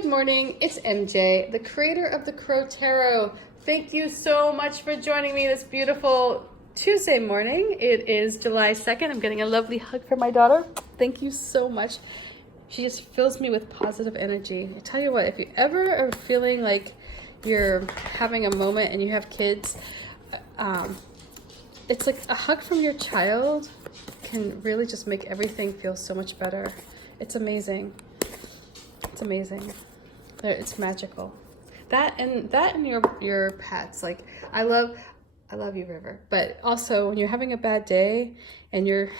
Good morning, it's MJ, the creator of the Crow Tarot. Thank you so much for joining me this beautiful Tuesday morning. It is July 2nd. I'm getting a lovely hug from my daughter. Thank you so much. She just fills me with positive energy. I tell you what, if you ever are feeling like you're having a moment and you have kids, it's like a hug from your child can really just make everything feel so much better. It's amazing. It's amazing. It's magical. That and your pets. Like I love you, River. But also when you're having a bad day and your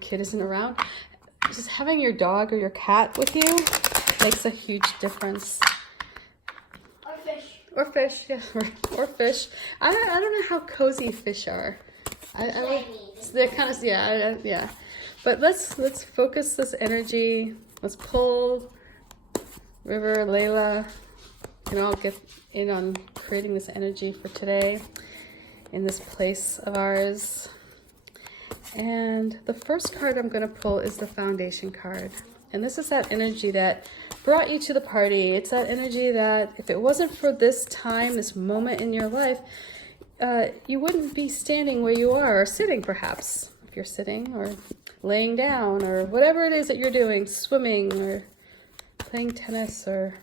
kid isn't around, just having your dog or your cat with you makes a huge difference. Or fish. Or fish, yeah, or fish. I don't know how cozy fish are. They're kind of yeah. But let's focus this energy. Let's pull. River, Layla, and all get in on creating this energy for today in this place of ours. And the first card I'm going to pull is the Foundation card. And this is that energy that brought you to the party. It's that energy that if it wasn't for this time, this moment in your life, you wouldn't be standing where you are, or sitting perhaps, if you're sitting, or laying down, or whatever it is that you're doing, swimming, or playing tennis, or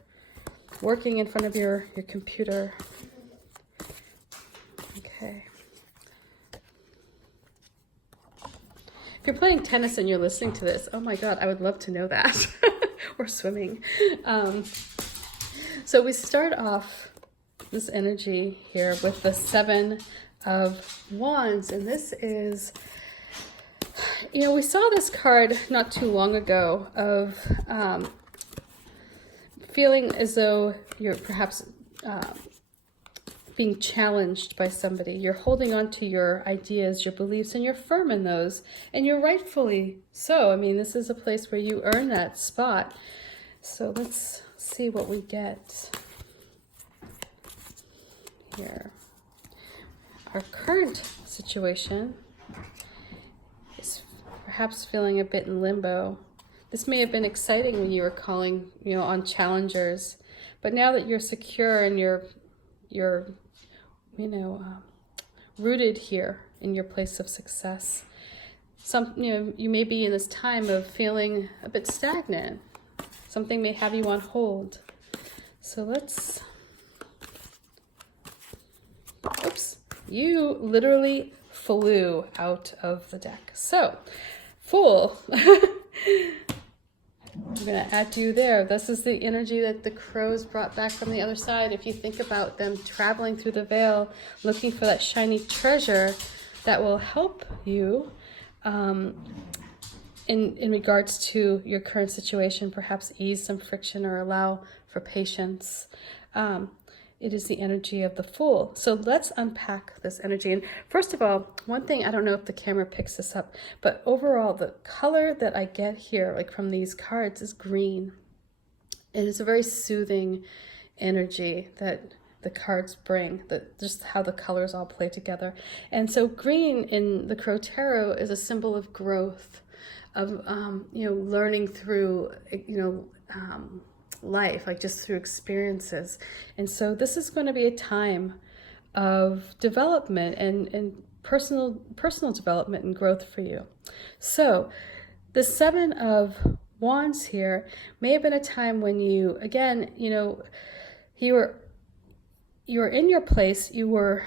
working in front of your computer. Okay. If you're playing tennis and you're listening to this, oh my God, I would love to know that. Or swimming. So we start off this energy here with the Seven of Wands, and this is, we saw this card not too long ago of feeling as though you're perhaps being challenged by somebody. You're holding on to your ideas, your beliefs, and you're firm in those, and you're rightfully so. I mean, this is a place where you earn that spot. So let's see what we get here. Our current situation is perhaps feeling a bit in limbo. This may have been exciting when you were calling, on challengers, but now that you're secure and you're rooted here in your place of success, you may be in this time of feeling a bit stagnant. Something may have you on hold. So you literally flew out of the deck. So, Fool. I'm going to add you there. This is the energy that the crows brought back from the other side. If you think about them traveling through the veil, looking for that shiny treasure that will help you in regards to your current situation, perhaps ease some friction or allow for patience. It is the energy of the Fool. So let's unpack this energy. And first of all, one thing, I don't know if the camera picks this up, but overall, the color that I get here, like from these cards, is green. And it's a very soothing energy that the cards bring, just how the colors all play together. And so green in the Crow Tarot is a symbol of growth, of, learning through, life, like just through experiences. And so this is going to be a time of development and personal development and growth for you. So the Seven of Wands here may have been a time when you, again, you were in your place, you were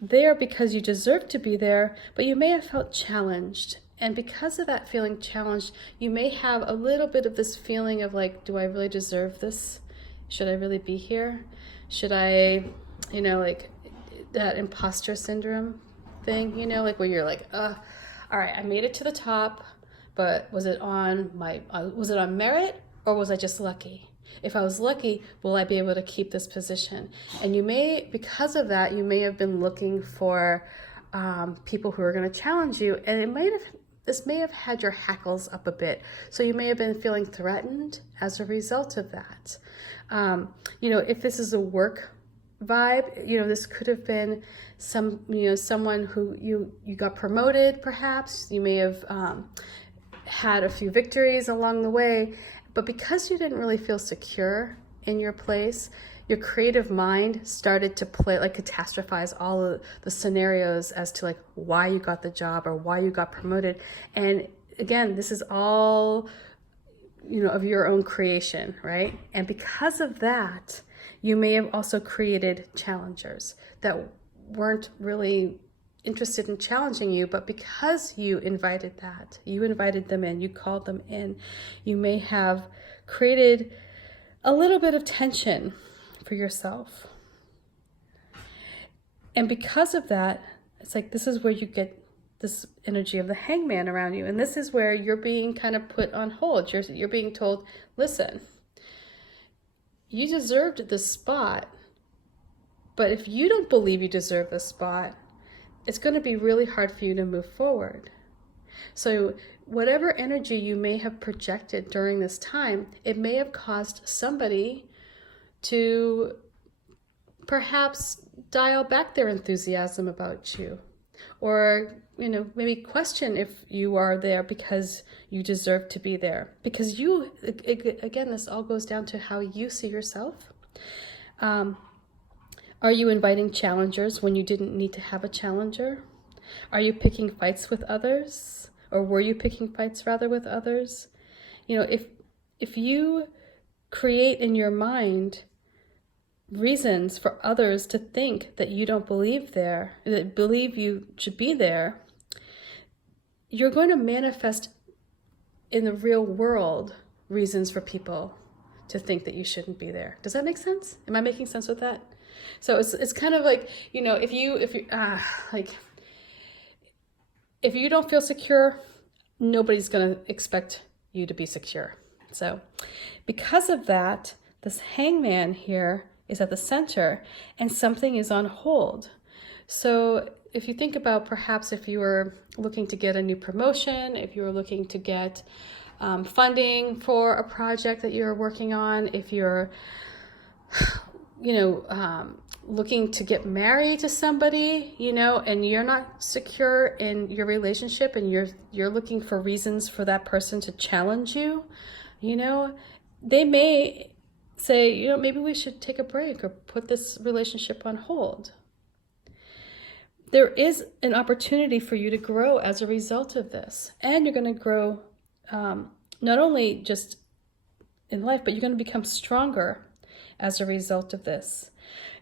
there because you deserved to be there, but you may have felt challenged. And because of that feeling challenged, you may have a little bit of this feeling of like, do I really deserve this? Should I really be here? Should I, like that imposter syndrome thing, like where you're like, all right, I made it to the top, but was it on merit or was I just lucky? If I was lucky, will I be able to keep this position? And because of that, you may have been looking for people who are going to challenge you, and this may have had your hackles up a bit. So you may have been feeling threatened as a result of that. If this is a work vibe, this could have been someone who you got promoted, perhaps. You may have had a few victories along the way, but because you didn't really feel secure in your place, your creative mind started to play, like catastrophize all of the scenarios as to like why you got the job or why you got promoted. And again, this is all, of your own creation, right? And because of that, you may have also created challengers that weren't really interested in challenging you, but because you invited them in, you called them in, you may have created a little bit of tension for yourself. And because of that, it's like this is where you get this energy of the hangman around you. And this is where you're being kind of put on hold. You're being told, listen, you deserved this spot, but if you don't believe you deserve this spot, it's going to be really hard for you to move forward. So whatever energy you may have projected during this time, it may have caused somebody to perhaps dial back their enthusiasm about you, or maybe question if you are there because you deserve to be there, because again, this all goes down to how you see yourself. Are you inviting challengers when you didn't need to have a challenger? Are you picking fights with others, or were you picking fights rather with others? If you create in your mind reasons for others to think that you don't believe you should be there, you're going to manifest in the real world reasons for people to think that you shouldn't be there. Does that make sense? Am I making sense with that? So it's kind of like, if you don't feel secure, nobody's going to expect you to be secure. So because of that, this hangman here is at the center and something is on hold. So if you think about perhaps if you were looking to get a new promotion, if you were looking to get funding for a project that you're working on, if you're looking to get married to somebody, and you're not secure in your relationship, and you're looking for reasons for that person to challenge you, they may say, maybe we should take a break or put this relationship on hold. There is an opportunity for you to grow as a result of this, and you're going to grow not only just in life, but you're going to become stronger as a result of this.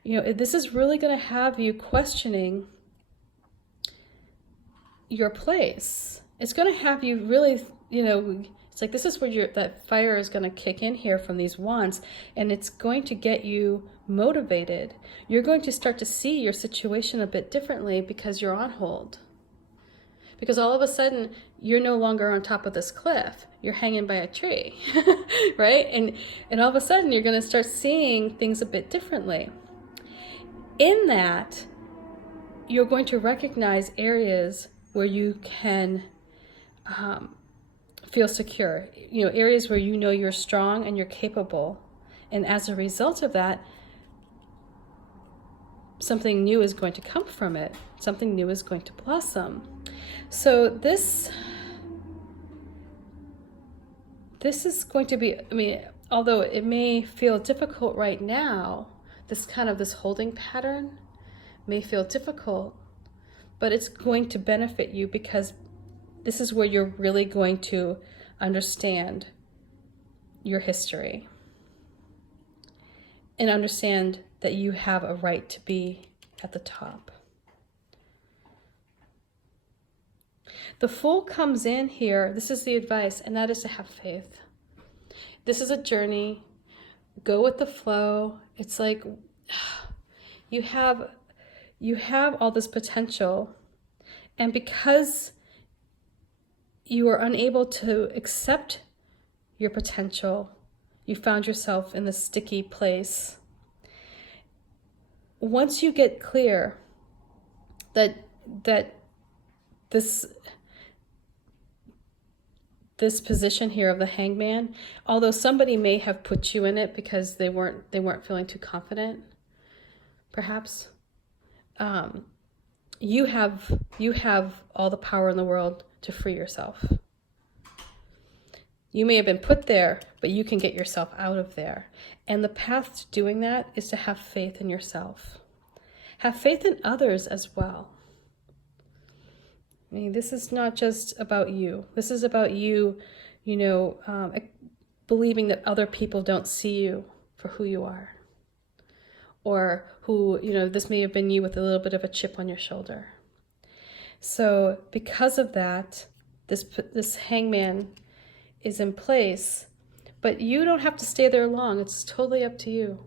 This is really going to have you questioning your place. It's going to have you really, it's like this is where that fire is going to kick in here from these wands, and it's going to get you motivated. You're going to start to see your situation a bit differently because you're on hold. Because all of a sudden, you're no longer on top of this cliff. You're hanging by a tree, right? And all of a sudden, you're going to start seeing things a bit differently. In that, you're going to recognize areas where you can feel secure. Areas where you're strong and you're capable. And as a result of that, something new is going to come from it. Something new is going to blossom. So this is going to be, although it may feel difficult right now, this holding pattern may feel difficult, but it's going to benefit you because this is where you're really going to understand your history and understand that you have a right to be at the top. The Fool comes in here, this is the advice, and that is to have faith. This is a journey. Go with the flow. It's like you have all this potential, and because you are unable to accept your potential, you found yourself in this sticky place. Once you get clear that this position here of the hangman, although somebody may have put you in it because they weren't feeling too confident, perhaps, you have all the power in the world to free yourself. You may have been put there, but you can get yourself out of there. And the path to doing that is to have faith in yourself. Have faith in others as well. I mean, this is not just about you. This is about you, believing that other people don't see you for who you are. Or who, this may have been you with a little bit of a chip on your shoulder. So because of that, this hangman is in place, but you don't have to stay there long. It's totally up to you.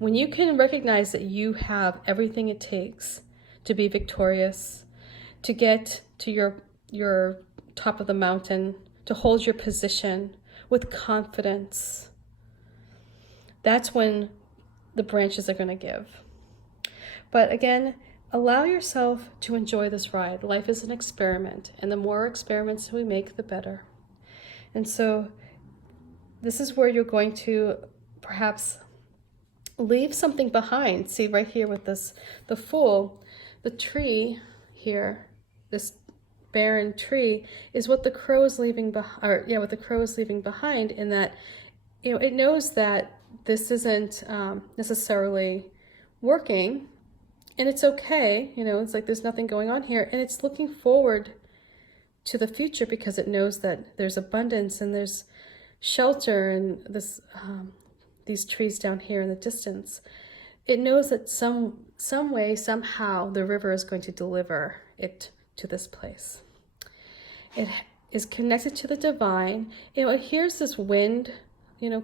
When you can recognize that you have everything it takes to be victorious, to get to your top of the mountain, to hold your position with confidence, that's when the branches are going to give. But again, allow yourself to enjoy this ride. Life is an experiment, and the more experiments we make, the better. And so this is where you're going to perhaps leave something behind. See right here with the Fool, the tree here, this barren tree is what the crow is leaving behind, what the crow is leaving behind, in that, it knows that this isn't necessarily working, and it's okay. It's like there's nothing going on here, and it's looking forward to the future because it knows that there's abundance and there's shelter and these trees down here in the distance. It knows that some way, somehow, the river is going to deliver it to this place. It is connected to the divine. It hears this wind,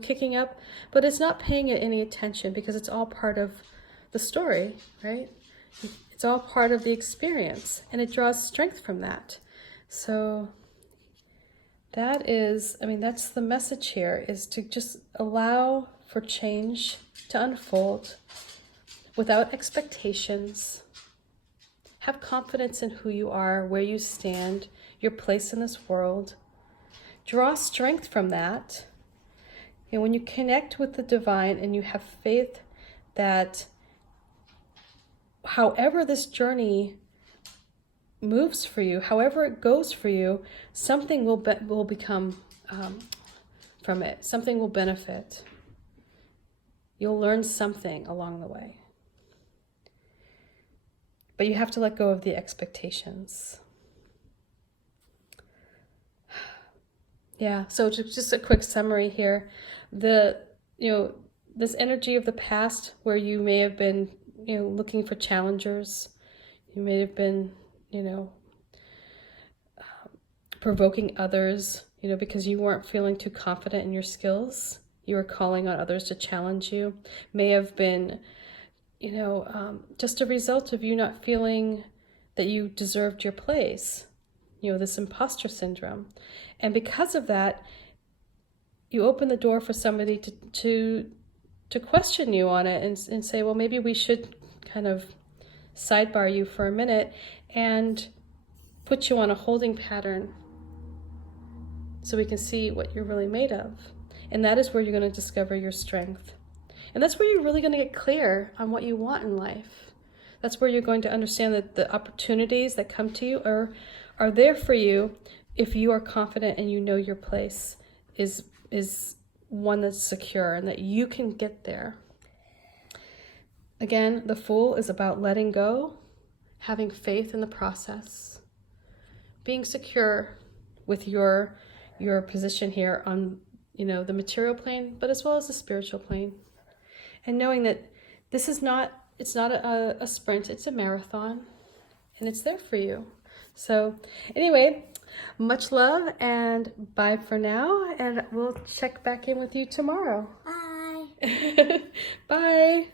kicking up, but it's not paying it any attention because it's all part of the story, right? It's all part of the experience, and it draws strength from that. So that's the message here, is to just allow for change to unfold without expectations. Have confidence in who you are, where you stand, your place in this world. Draw strength from that. When you connect with the divine and you have faith that however this journey moves for you, however it goes for you, something will become from it. Something will benefit. You'll learn something along the way. But you have to let go of the expectations. Yeah, so just a quick summary here. This energy of the past where you may have been, looking for challengers. You may have been, provoking others, because you weren't feeling too confident in your skills. You were calling on others to challenge you. May have been, just a result of you not feeling that you deserved your place. This imposter syndrome. And because of that, you open the door for somebody to question you on it and say, well, maybe we should kind of sidebar you for a minute and put you on a holding pattern so we can see what you're really made of. And that is where you're going to discover your strength. And that's where you're really going to get clear on what you want in life. That's where you're going to understand that the opportunities that come to you are there for you if you are confident and you know your place is one that's secure and that you can get there. Again, the Fool is about letting go, having faith in the process, being secure with your position here on, the material plane, but as well as the spiritual plane. And knowing that it's not a sprint, it's a marathon, and it's there for you. So anyway, much love and bye for now, and we'll check back in with you tomorrow. Bye. Bye.